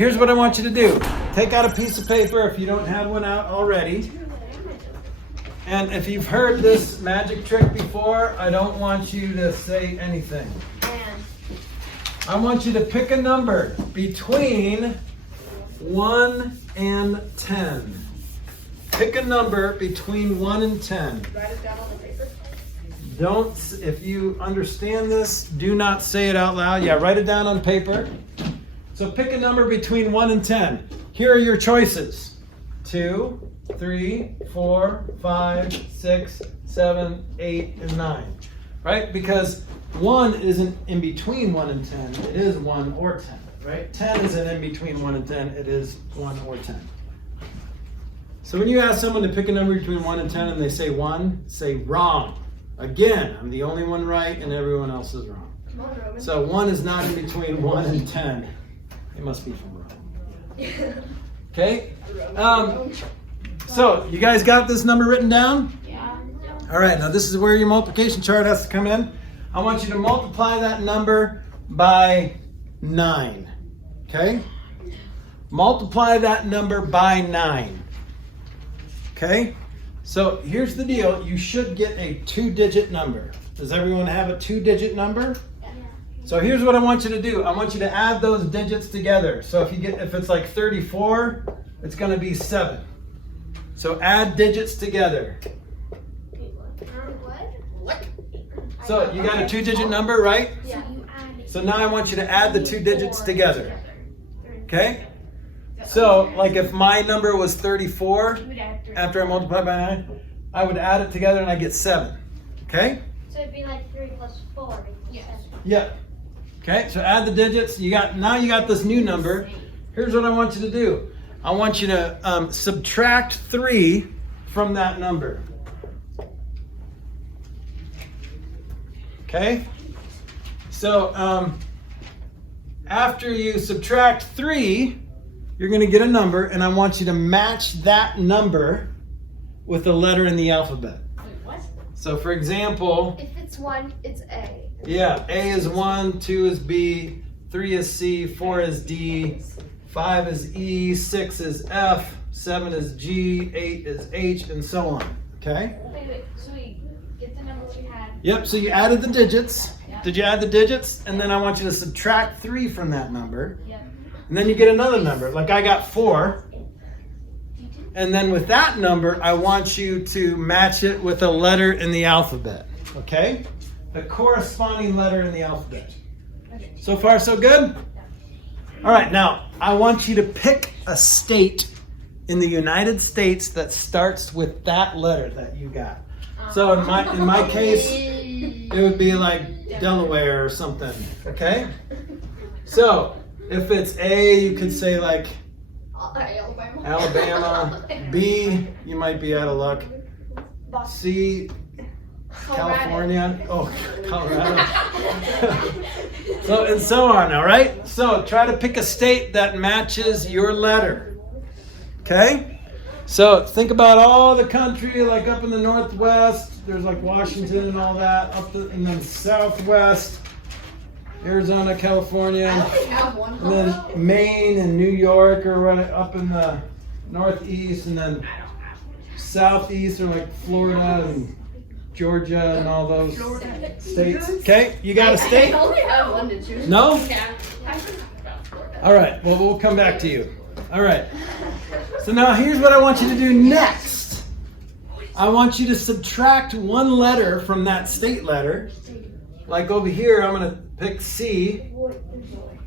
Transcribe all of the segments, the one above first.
here's what I want you to do. Take out a piece of paper if you don't have one out already. And if you've heard this magic trick before, I don't want you to say anything. I want you to pick a number between 1 and 10. Pick a number between 1 and 10. Write it down on the paper. Don't, if you understand this, do not say it out loud. Yeah, write it down on paper. So pick a number between 1 and 10. Here are your choices. 2, 3, 4, 5, 6, 7, 8, and 9. Right? Because 1 isn't in between 1 and 10. It is 1 or 10. Right? 10 isn't in between 1 and 10. It is 1 or 10. So when you ask someone to pick a number between 1 and 10 and they say 1, say wrong. Again, I'm the only one right and everyone else is wrong. So 1 is not in between 1 and 10. It must be from Rome. Okay? So you guys got this number written down? Yeah. All right, now this is where your multiplication chart has to come in. I want you to multiply that number by 9. Okay? Multiply that number by 9. Okay? So here's the deal. You should get a 2-digit number. Does everyone have a 2-digit number? Yeah. So here's what I want you to do. I want you to add those digits together. So if it's like 34, it's going to be 7. So add digits together. What? So you got a 2-digit number, right? Yeah. So now I want you to add the 2 digits together. Okay? So like if my number was 34, after I multiply by 9, I would add it together and I get 7. Okay? So it'd be like 3 plus 4. Yes. Yeah. Okay, so add the digits. Now you got this new number. Here's what I want you to do. I want you to subtract 3 from that number. Okay? So after you subtract 3, you're going to get a number, and I want you to match that number with a letter in the alphabet. Wait, what? So for example, If it's 1, it's A. yeah, A is 1, 2 is B, 3 is C, 4 is D, 5 is E, 6 is F, 7 is G, 8 is H, and so on. Okay? Wait. So we get the number we had. Yep, so you added the digits. Did you add the digits? And then I want you to subtract 3 from that number. Yep. And then you get another number. Like I got 4. And then with that number, I want you to match it with a letter in the alphabet. Okay? The corresponding letter in the alphabet. So far, so good? All right, now I want you to pick a state in the United States that starts with that letter that you got. So in my case, it would be like Delaware or something. Okay? So if it's A, you could say like Alabama. B, you might be out of luck. C, California. Oh, Colorado. So and so on, all right? So try to pick a state that matches your letter. Okay? So think about all the country, like up in the Northwest, there's like Washington and all that, in the Southwest, Arizona, California, and then Maine and New York are right up in the Northeast, and then Southeast are like Florida and Georgia and all those states. Okay, you got a state? I only have one to choose. No? Yeah. All right, well, we'll come back to you. All right. So now here's what I want you to do next. I want you to subtract 1 letter from that state letter. Like over here, I'm going to pick C.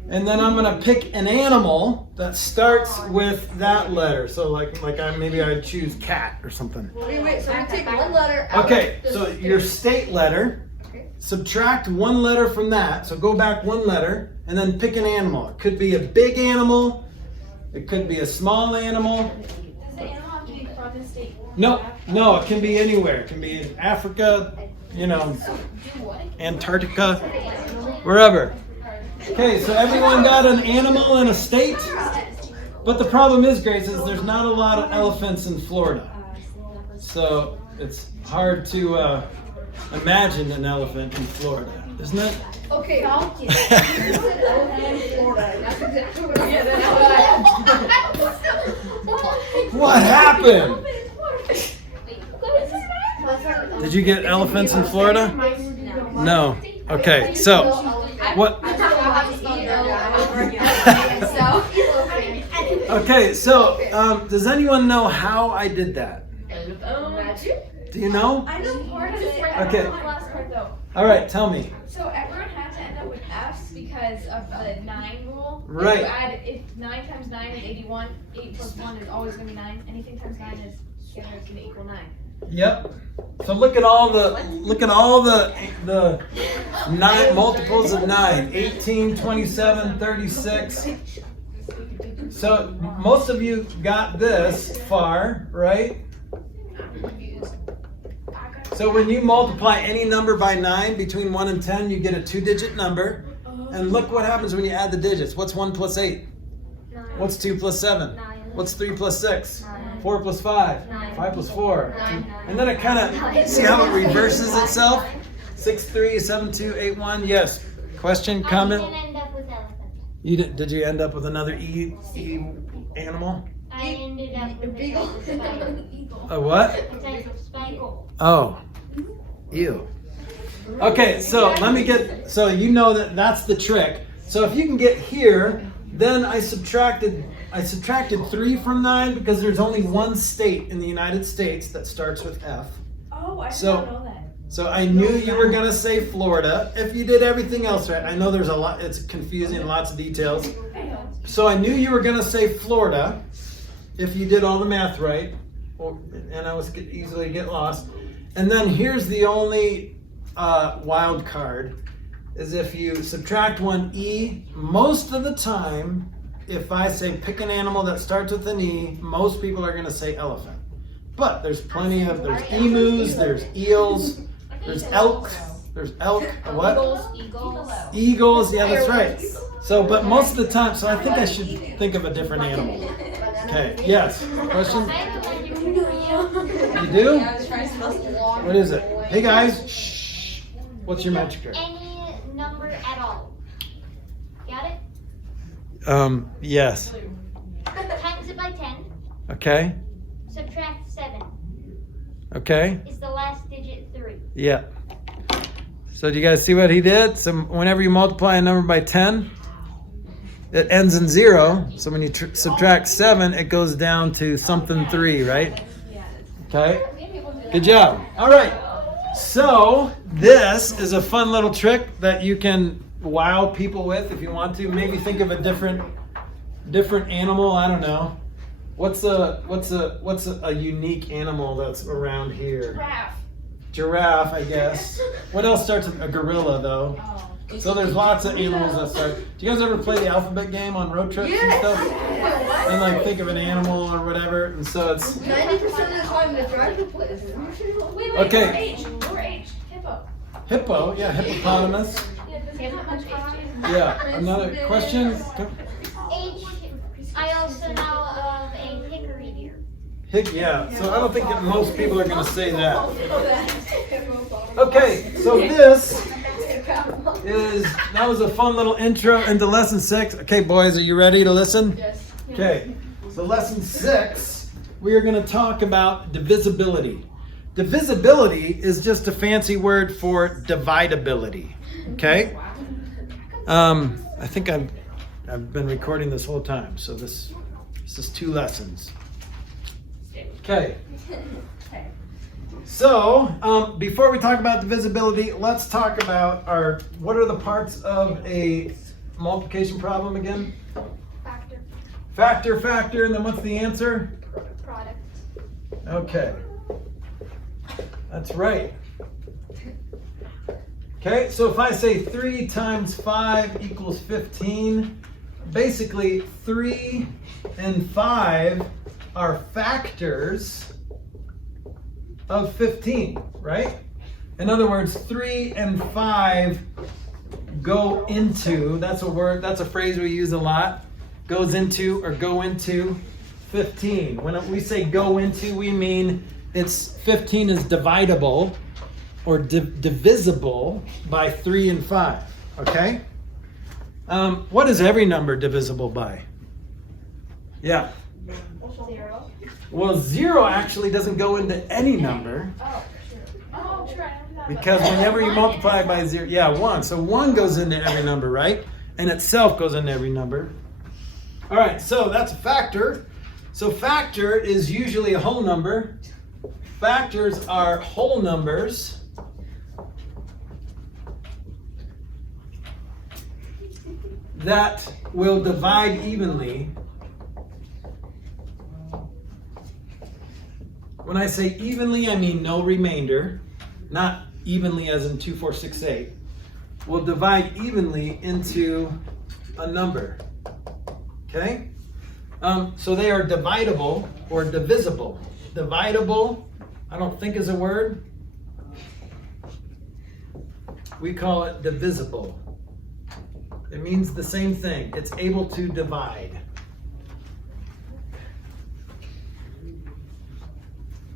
And then I'm going to pick an animal that starts with that letter. So maybe I'd choose cat or something. Wait. So we take 1 letter out. Okay, so your state letter, subtract 1 letter from that. So go back 1 letter and then pick an animal. It could be a big animal. It could be a small animal. Does the animal have to be from the state? No, it can be anywhere. It can be in Africa, Antarctica, wherever. Okay, so everyone got an animal in a state? But the problem is, Grace, is there's not a lot of elephants in Florida. So it's hard to imagine an elephant in Florida. isn't it? Okay. Falcon. That's exactly what What happened? Did you get elephants in Florida? No. Okay, so what? Okay, so does anyone know how I did that? Do you know? I know part of it. Okay. I know the last part though. All right, tell me. So everyone had to end up with F's because of the 9 rule. Right. If 9 times 9 is 81, 8 plus 1 is always going to be 9. Anything times 9 is together is going to equal 9. Yep. So look at all the 9 multiples of 9. 18, 27, 36. So most of you got this far, right? So when you multiply any number by 9 between 1 and 10, you get a 2-digit number. And look what happens when you add the digits. What's 1 plus 8? 9. What's 2 plus 7? 9. What's 3 plus 6? 9. 4 plus 5? 9. 5 plus 4? 9. And then it kind of, see how it reverses itself? 6, 3, 7, 2, 8, 1. Yes. Question, I comment? didn't end up with elephant. You did you end up with another E animal? I ended up with a type of spider. A what? A type of spider. Oh. Ew. Okay, so let me get, so you know that's the trick. So if you can get here, then I subtracted 3 from 9 because there's only one state in the United States that starts with F. Oh, I did So- not know that. So I knew you were gonna say Florida if you did everything else right. I know there's a lot, it's confusing, lots of details. So I knew you were gonna say Florida if you did all the math right, and I was easily get lost. And then here's the only wild card, is if you subtract one E, most of the time, if I say pick an animal that starts with an E, most people are gonna say elephant. But there's plenty of, there's emus, there's eels, there's elk, what? Eagles, yeah, that's right. So, but most of the time, so I think I should think of a different animal. Okay, yes, question? I have a magic trick for you. You do? What is it? Hey guys, shh. What's your magic trick? Any number at all. Got it? Yes. Times it by 10. Okay, Subtract 7. okay, Is the last digit 3. yeah. So do you guys see what he did? So whenever you multiply a number by 10, it ends in 0. So when you subtract 7, it goes down to something 3, right? Okay, good job. All right, so this is a fun little trick that you can wow people with if you want to. Maybe think of a different animal. I don't know. What's a unique animal that's around here? Giraffe, I guess. What else starts with a gorilla, though? So there's lots of animals that start. Do you guys ever play the alphabet game on road trips and stuff? And like think of an animal or whatever, and so it's 90% of the time the driver plays. Wait, Okay. Or H. Hippo. hippo, yeah, hippopotamus. Yeah, another question? H. I also know of a hickory deer. Yeah, so I don't think that most people are going to say that. Okay, so that was a fun little intro into lesson 6. Okay, boys, are you ready to listen? Yes. Okay, so lesson 6, we are going to talk about divisibility. Divisibility is just a fancy word for dividability. Okay? I think I've been recording this whole time, so this is 2 lessons. Okay. So, before we talk about divisibility, let's talk about what are the parts of a multiplication problem again? Factor, and then what's the answer? Product. Okay. That's right. Okay, so if I say 3 times 5 equals 15, basically 3 and 5 are factors of 15, right? In other words, 3 and 5 go into, that's a phrase we use a lot, goes into 15. When we say go into, we mean 15 is dividable, or divisible by 3 and 5, okay? What is every number divisible by? Yeah. 0. Well, 0 actually doesn't go into any number Oh, true. Oh, true. because whenever you multiply by 0, yeah, 1. So 1 goes into every number, right? And itself goes into every number. All right, so that's a factor. So factor is usually a whole number. Factors are whole numbers that will divide evenly. When I say evenly, I mean no remainder, not evenly as in 2, 4, 6, 8. Will divide evenly into a number. Okay? So they are dividable or divisible. Dividable, I don't think is a word. We call it divisible. It means the same thing. It's able to divide.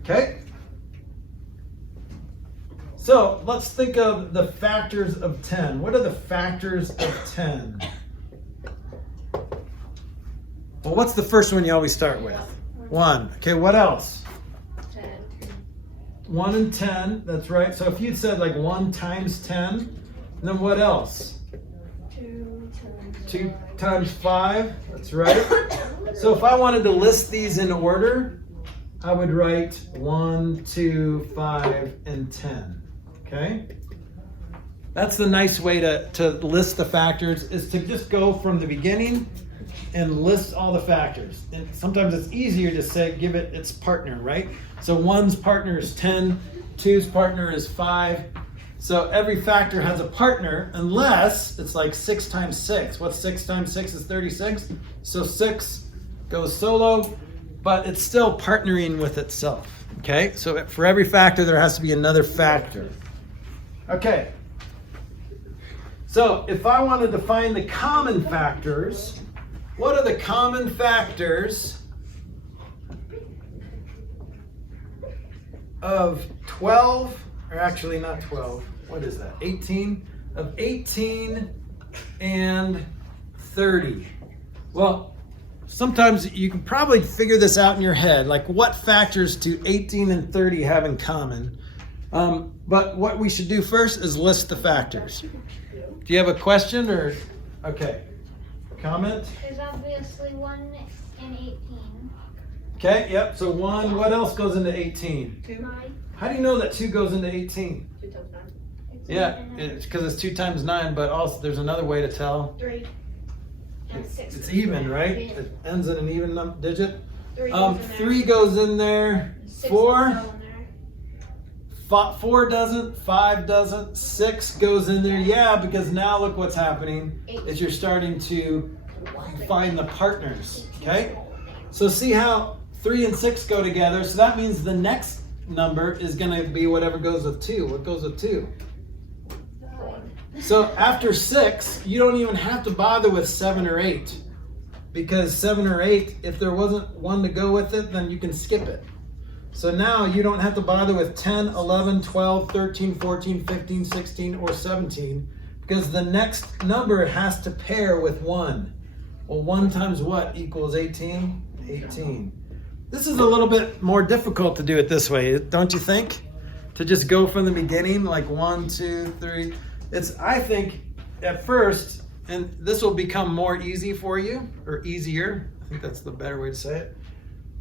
Okay? So let's think of the factors of 10. What are the factors of 10? Well, what's the first one you always start with? 1. Okay, what else? 10. 1 and 10, that's right. So if you'd said like 1 times 10, then what else? 2 times 5, that's right. So if I wanted to list these in order, I would write 1, 2, 5, and 10. Okay? That's the nice way to list the factors, is to just go from the beginning and list all the factors. And sometimes it's easier to say, give it its partner, right? So 1's partner is 10, 2's partner is 5. So every factor has a partner, unless it's like 6 times 6. What's 6 times 6 is 36. So 6 goes solo, but it's still partnering with itself. Okay, so for every factor, there has to be another factor. Okay, so if I wanted to find the common factors, what are the common factors of 12, or actually not 12, what is that, 18? Of 18 and 30. Well, sometimes you can probably figure this out in your head, like what factors do 18 and 30 have in common? But what we should do first is list the factors. Do you have a question or, okay, comment? There's obviously 1 and 18. Okay, yep, so 1, what else goes into 18? 2. 9. How do you know that 2 goes into 18? 2 times 9. Yeah, it's because it's 2 times 9, but also there's another way to tell. 3. And 6. It's even, right? It ends in an even digit. 3 goes in there. 3 goes in there. 6 4. goes in there. 4 doesn't, 5 doesn't, 6 goes in there. Yeah, because now look what's happening is you're starting to find the partners. Okay? So see how 3 and 6 go together. So that means the next number is going to be whatever goes with 2. What goes with 2? So after 6, you don't even have to bother with 7 or 8. Because 7 or 8, if there wasn't one to go with it, then you can skip it. So now you don't have to bother with 10, 11, 12, 13, 14, 15, 16, or 17, because the next number has to pair with 1. Well, 1 times what equals 18? 18. This is a little bit more difficult to do it this way, don't you think? To just go from the beginning, like 1, 2, 3. I think, at first, and this will become more easy for you, or easier. I think that's the better way to say it.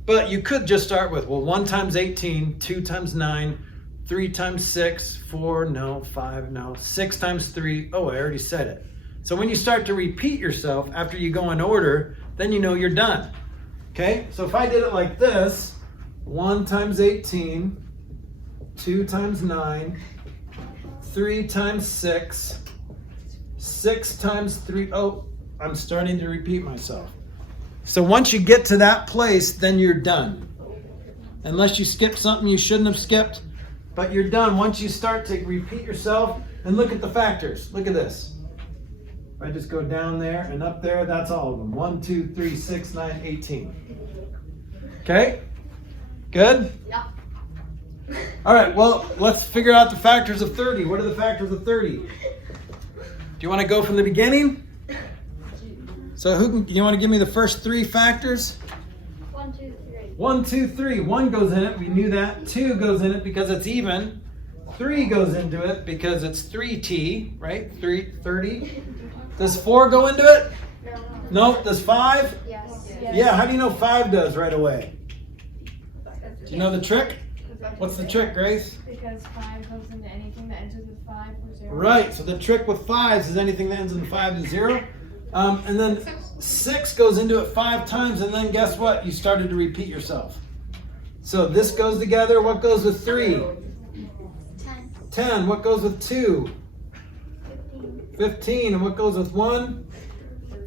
But you could just start with, well, 1 times 18, 2 times 9, 3 times 6, 4, no, 5, no, 6 times 3, oh, I already said it. So when you start to repeat yourself after you go in order, then you know you're done. Okay, so if I did it like this, 1 times 18, 2 times 9, 3 times 6, 6 times 3, oh, I'm starting to repeat myself. So once you get to that place, then you're done. Unless you skip something you shouldn't have skipped, but you're done. Once you start to repeat yourself, and look at the factors. Look at this. If I just go down there and up there, that's all of them. 1, 2, 3, 6, 9, 18. Okay? Good? Yeah. All right, well, let's figure out the factors of 30. What are the factors of 30? Do you want to go from the beginning? So you want to give me the first 3 factors? 1, 2, 3. 1, 2, 3. 1 goes in it. We knew that. 2 goes in it because it's even. 3 goes into it because it's 3t, right? 30. Does 4 go into it? No. Does 5? Yes. Yeah, how do you know 5 does right away? Do you know the trick? What's the trick, Grace? Because 5 goes into anything that ends with 5 or 0. Right, so the trick with 5s is anything that ends in 5 is 0. And then 6 goes into it 5 times, and then guess what? You started to repeat yourself. So this goes together. What goes with 3? 10. 10. What goes with 2? 15. And what goes with 1?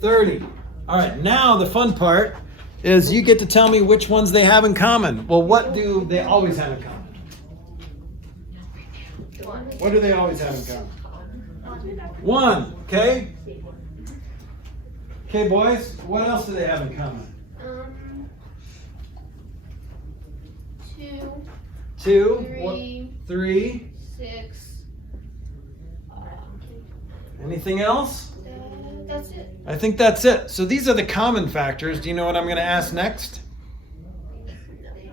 30. All right, now the fun part is you get to tell me which ones they have in common. Well, what do they always have in common? What do they always have in common? 1, okay? Okay, boys, what else do they have in common? 2, 2, 3. 6. Anything else? That's it. I think that's it. So these are the common factors. Do you know what I'm going to ask next?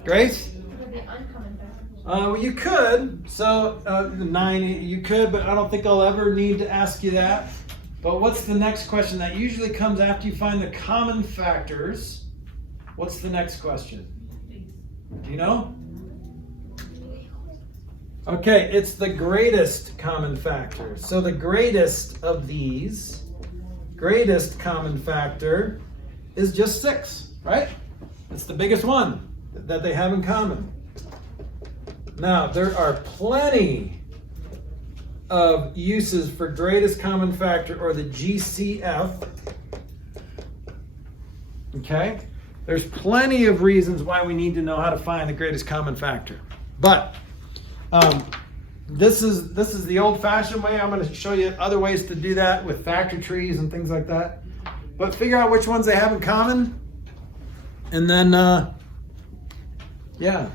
Grace? Would be uncommon factors. Well, you could. So 9, you could, but I don't think I'll ever need to ask you that. But what's the next question? That usually comes after you find the common factors. What's the next question? Do you know? Okay, it's the greatest common factor. So the greatest of these, greatest common factor is just 6, right? It's the biggest one that they have in common. Now, there are plenty of uses for greatest common factor, or the GCF. Okay? There's plenty of reasons why we need to know how to find the greatest common factor. But this is the old-fashioned way. I'm going to show you other ways to do that with factor trees and things like that. But figure out which ones they have in common. And then, yeah,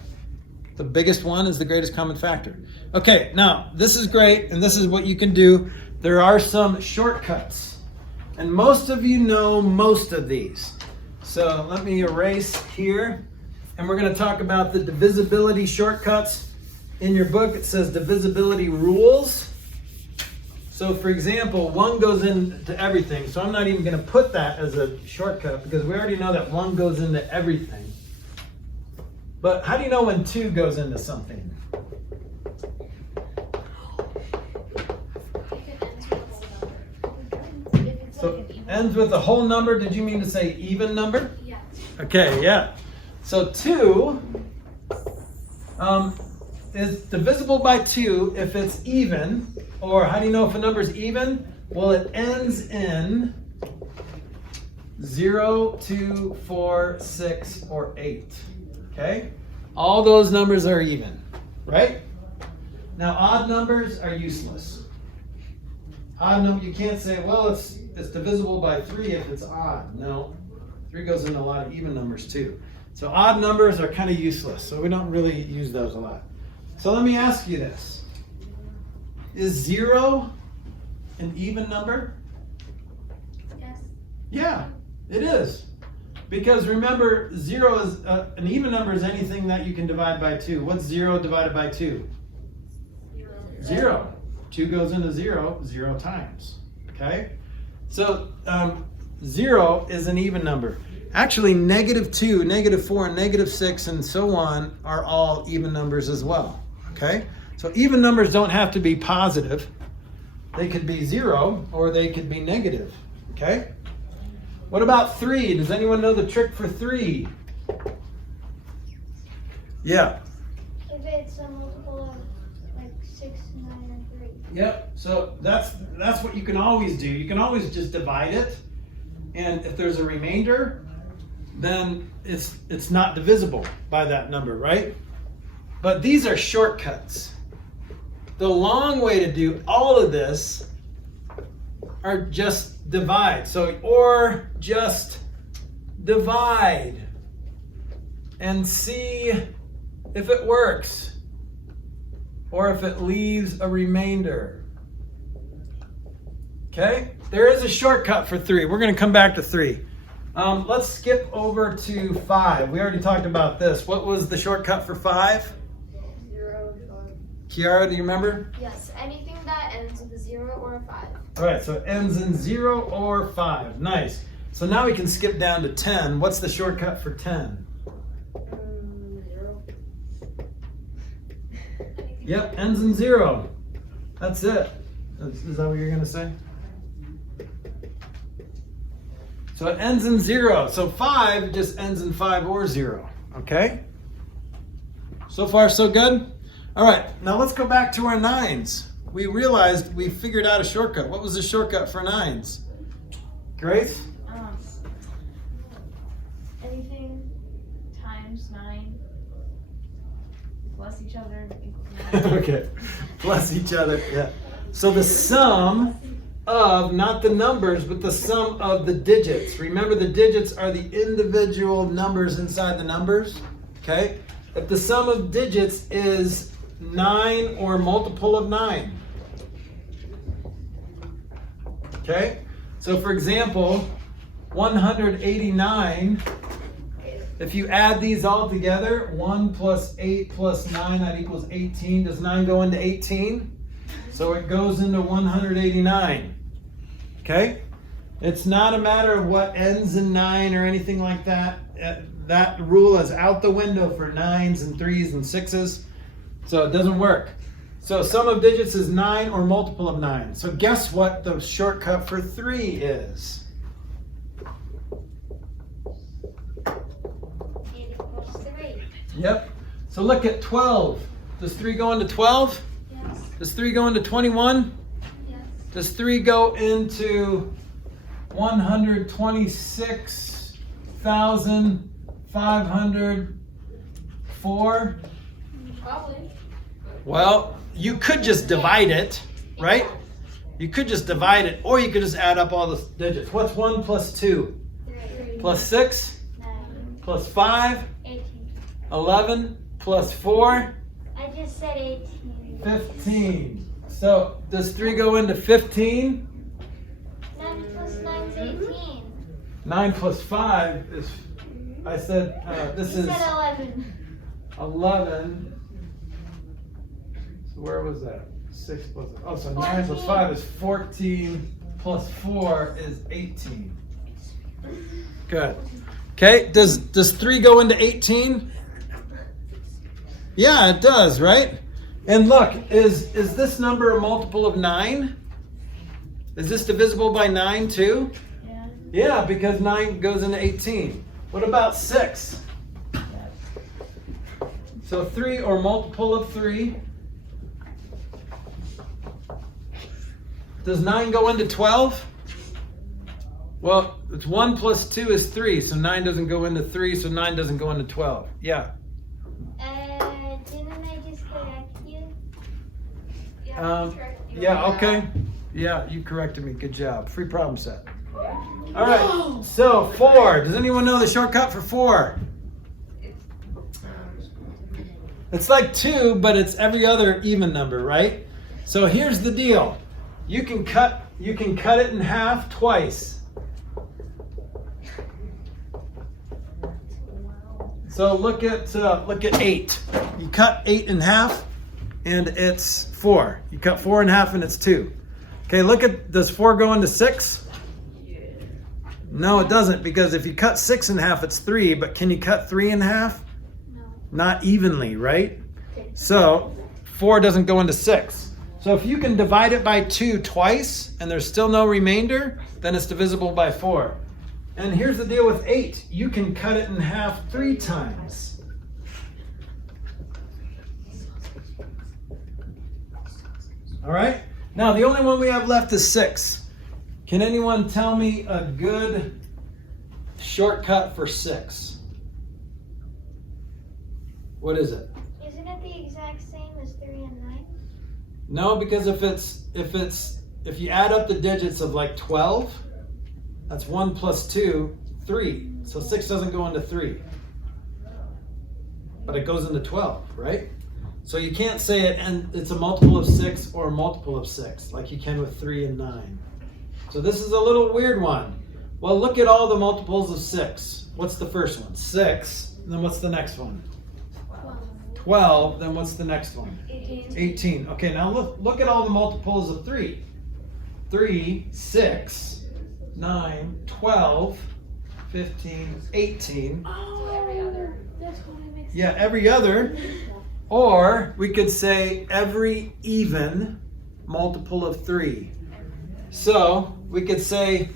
the biggest one is the greatest common factor. Okay, now, this is great, and this is what you can do. There are some shortcuts. And most of you know most of these. So let me erase here. And we're going to talk about the divisibility shortcuts. In your book, it says divisibility rules. So for example, 1 goes into everything. So I'm not even going to put that as a shortcut because we already know that 1 goes into everything. But how do you know when 2 goes into something? So ends with a whole number. Did you mean to say even number? Yeah. Okay, yeah. So 2 is divisible by 2 if it's even. Or how do you know if a number is even? Well, it ends in 0, 2, 4, 6, or 8. Okay? All those numbers are even, right? Now, odd numbers are useless. Odd number, you can't say, well, it's divisible by 3 if it's odd. No, 3 goes into a lot of even numbers too. So odd numbers are kind of useless, so we don't really use those a lot. So let me ask you this. Is 0 an even number? Yes. Yeah, it is. Because remember, 0 is an even number is anything that you can divide by 2. What's 0 divided by 2? 0. 2 goes into 0 times. Okay? So 0 is an even number. Actually, -2, -4, -6, and so on are all even numbers as well. Okay? So even numbers don't have to be positive. They could be 0 or they could be negative. Okay? What about 3? Does anyone know the trick for 3? Yeah. If it's a multiple of like 6, 9, and 3. Yep. So that's what you can always do. You can always just divide it. And if there's a remainder, then it's not divisible by that number, right? But these are shortcuts. The long way to do all of this are just divide. So, or just divide and see if it works. or if it leaves a remainder. Okay, there is a shortcut for 3. We're going to come back to 3. Let's skip over to 5. We already talked about this. What was the shortcut for 5? 0. Kiara, do you remember? Yes, anything that ends with a 0 or a 5. All right, so it ends in 0 or 5. Nice. So now we can skip down to 10. What's the shortcut for 10? 0. Yep, ends in 0. That's it. Is that what you're going to say? So it ends in 0. So 5 just ends in 5 or 0. Okay? So far, so good? All right, now let's go back to our 9s. We realized we figured out a shortcut. What was the shortcut for 9s? Grace? Anything times 9 plus each other equals 9. Okay, plus each other, yeah. So the sum of, not the numbers, but the sum of the digits. Remember, the digits are the individual numbers inside the numbers, okay? If the sum of digits is 9 or multiple of 9, okay? So for example, 189, if you add these all together, 1 plus 8 plus 9, that equals 18. Does 9 go into 18? So it goes into 189. Okay? It's not a matter of what ends in 9 or anything like that. That rule is out the window for 9s and 3s and 6s. So it doesn't work. So sum of digits is 9 or multiple of 9. So guess what the shortcut for 3 is? 8 equals 3. Yep. So look at 12. Does 3 go into 12? Yes. Does 3 go into 21? Yes. Does 3 go into 126,504? Probably. Well, you could just divide it, right? You could just divide it, or you could just add up all the digits. What's 1 plus 2? 3. Plus 6? 9. Plus 5? 18. 11? Plus 4? I just said 18. 15. So does 3 go into 15? 9 plus 9 is 18. 9 plus 5 is, I said, this You is said 11. 11. So where was that? 6 plus, oh, so 9 plus 5 is 14, plus 4 is 18. Good. Okay, does 3 go into 18? Yeah, it does, right? And look, is this number a multiple of 9? Is this divisible by 9 too? Yeah. Yeah, because 9 goes into 18. What about 6? So 3 or multiple of 3. Does 9 go into 12? Well, it's 1 plus 2 is 3, so 9 doesn't go into 3, so 9 doesn't go into 12. Yeah. Didn't I just correct you? Yeah, okay. Yeah, you corrected me. Good job. Free problem set. All right, so 4. Does anyone know the shortcut for 4? It's like 2, but it's every other even number, right? So here's the deal. You can cut it in half twice. So look at 8. You cut 8 in half, and it's 4. You cut 4 in half, and it's 2. Okay, does 4 go into 6? No, it doesn't, because if you cut 6 in half, it's 3. But can you cut 3 in half? No. Not evenly, right? So 4 doesn't go into 6. So if you can divide it by 2 twice, and there's still no remainder, then it's divisible by 4. And here's the deal with 8. You can cut it in half 3 times. All right? Now, the only one we have left is 6. Can anyone tell me a good shortcut for 6? What is it? Isn't it the exact same as 3 and 9? No, because if you add up the digits of like 12, that's 1 plus 2, 3. So 6 doesn't go into 3. But it goes into 12, right? So you can't say it and it's a multiple of 6 or a multiple of 6 like you can with 3 and 9. So this is a little weird one. Well, look at all the multiples of 6. What's the first one? 6. And then what's the next one? 12. Then what's the next one? 18. Okay, now look at all the multiples of 3. 3, 6, 9, 12, 15, 18. So every other. That's what I make. Yeah, every other. Or we could say every even multiple of 3. So we could say,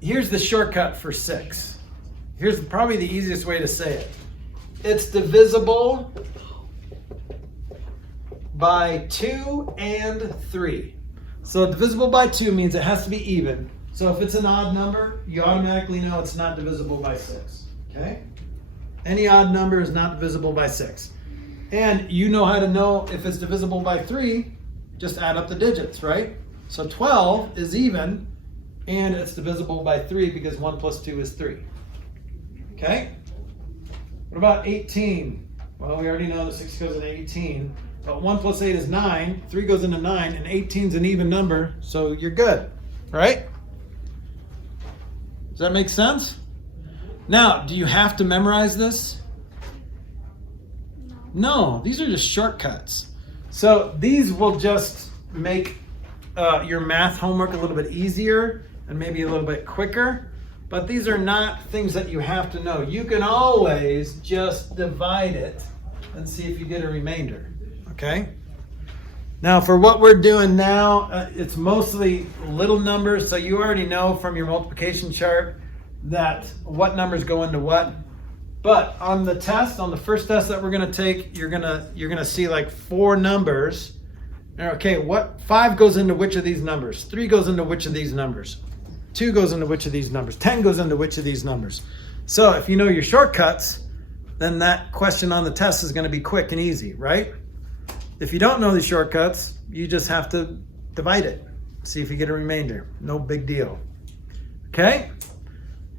here's the shortcut for 6. Here's probably the easiest way to say it. It's divisible by 2 and 3. So divisible by 2 means it has to be even. So if it's an odd number, you automatically know it's not divisible by 6. Okay? Any odd number is not divisible by 6. And you know how to know if it's divisible by 3, just add up the digits, right? So 12 is even, and it's divisible by 3 because 1 plus 2 is 3. Okay? What about 18? Well, we already know that 6 goes into 18, but 1 plus 8 is 9, 3 goes into 9, and 18 is an even number, so you're good, right? Does that make sense? Now, do you have to memorize this? No, these are just shortcuts. So these will just make your math homework a little bit easier and maybe a little bit quicker, but these are not things that you have to know. You can always just divide it and see if you get a remainder, okay? Now for what we're doing now, it's mostly little numbers, so you already know from your multiplication chart that what numbers go into what. But on the test, on the first test that we're gonna take, you're gonna see like 4 numbers. Okay, what 5 goes into which of these numbers? 3 goes into which of these numbers? 2 goes into which of these numbers? 10 goes into which of these numbers? So if you know your shortcuts, then that question on the test is gonna be quick and easy, right? If you don't know the shortcuts, you just have to divide it. See if you get a remainder. No big deal. Okay?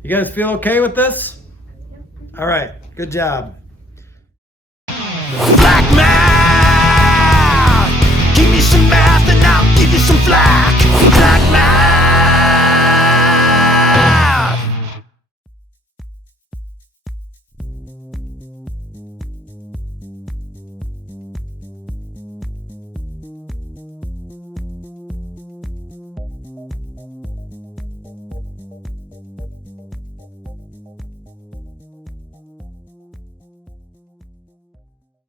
You guys feel okay with this? All right, good job.